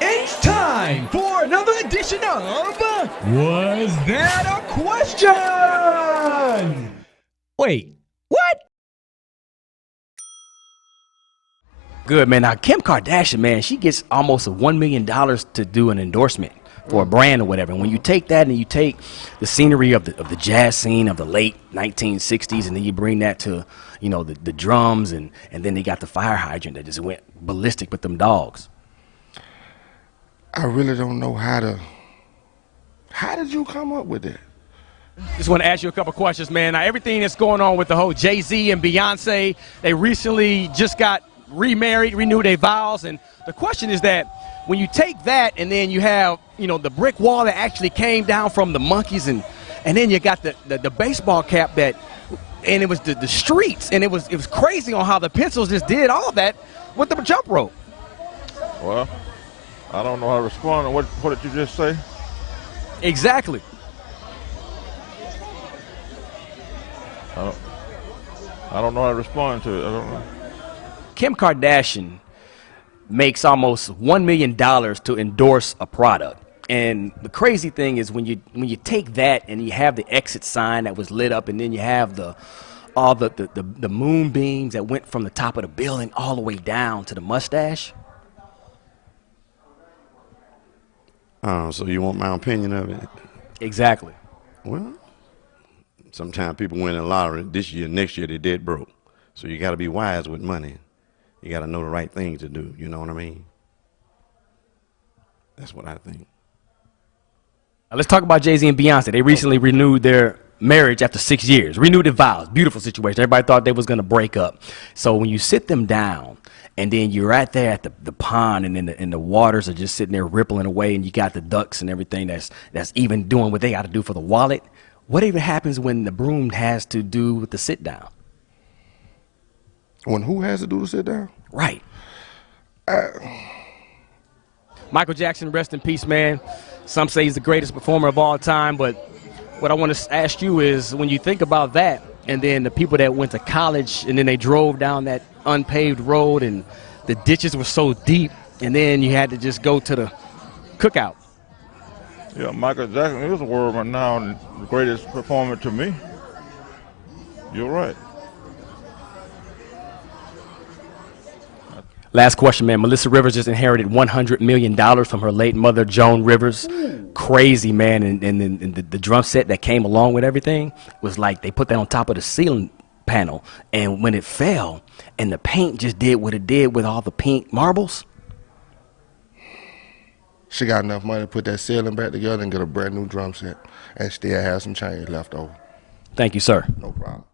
It's time for another edition of Was That a Question? Wait, what? Good, man. Now, Kim Kardashian, man, she gets almost $1 million to do an endorsement for a brand or whatever. And when you take that and you take the scenery of the jazz scene of the late 1960s, and then you bring that to, you know, the drums, and then they got the fire hydrant that just went ballistic with them dogs. I really don't know how did you come up with that? Just want to ask you a couple questions, man. Now, everything that's going on with the whole Jay-Z and Beyonce, they recently just got remarried, renewed their vows, and the question is that when you take that and then you have, you know, the brick wall that actually came down from the monkeys, and then you got the baseball cap that, and it was the streets, and it was crazy on how the pencils just did all that with the jump rope. Well, I don't know how to respond to what did you just say? Exactly. I don't know how to respond to it. I don't know. Kim Kardashian makes almost $1 million to endorse a product. And the crazy thing is when you take that and you have the exit sign that was lit up, and then you have all the moonbeams that went from the top of the building all the way down to the mustache. So you want my opinion of it? Exactly. Well, sometimes people win the lottery this year, next year they're dead broke. So you got to be wise with money. You got to know the right thing to do. You know what I mean? That's what I think. Now let's talk about Jay-Z and Beyonce. They recently renewed their marriage after 6 years, renewed their vows. Beautiful situation. Everybody thought they was going to break up. So when you sit them down, and then you're right there at the pond, and then the waters are just sitting there rippling away, and you got the ducks and everything that's even doing what they got to do for the wallet. What even happens when the broom has to do with the sit down? When who has to do the sit down? Right. Michael Jackson, rest in peace, man. Some say he's the greatest performer of all time, but what I want to ask you is, when you think about that, and then the people that went to college and then they drove down that unpaved road and the ditches were so deep, and then you had to just go to the cookout. Yeah, Michael Jackson is a world renowned, the greatest performer to me. You're right. Last question, man. Melissa Rivers just inherited $100 million from her late mother, Joan Rivers. Crazy, man. And the drum set that came along with everything was like they put that on top of the ceiling panel. And when it fell and the paint just did what it did with all the pink marbles. She got enough money to put that ceiling back together and get a brand new drum set and still have some change left over. Thank you, sir. No problem.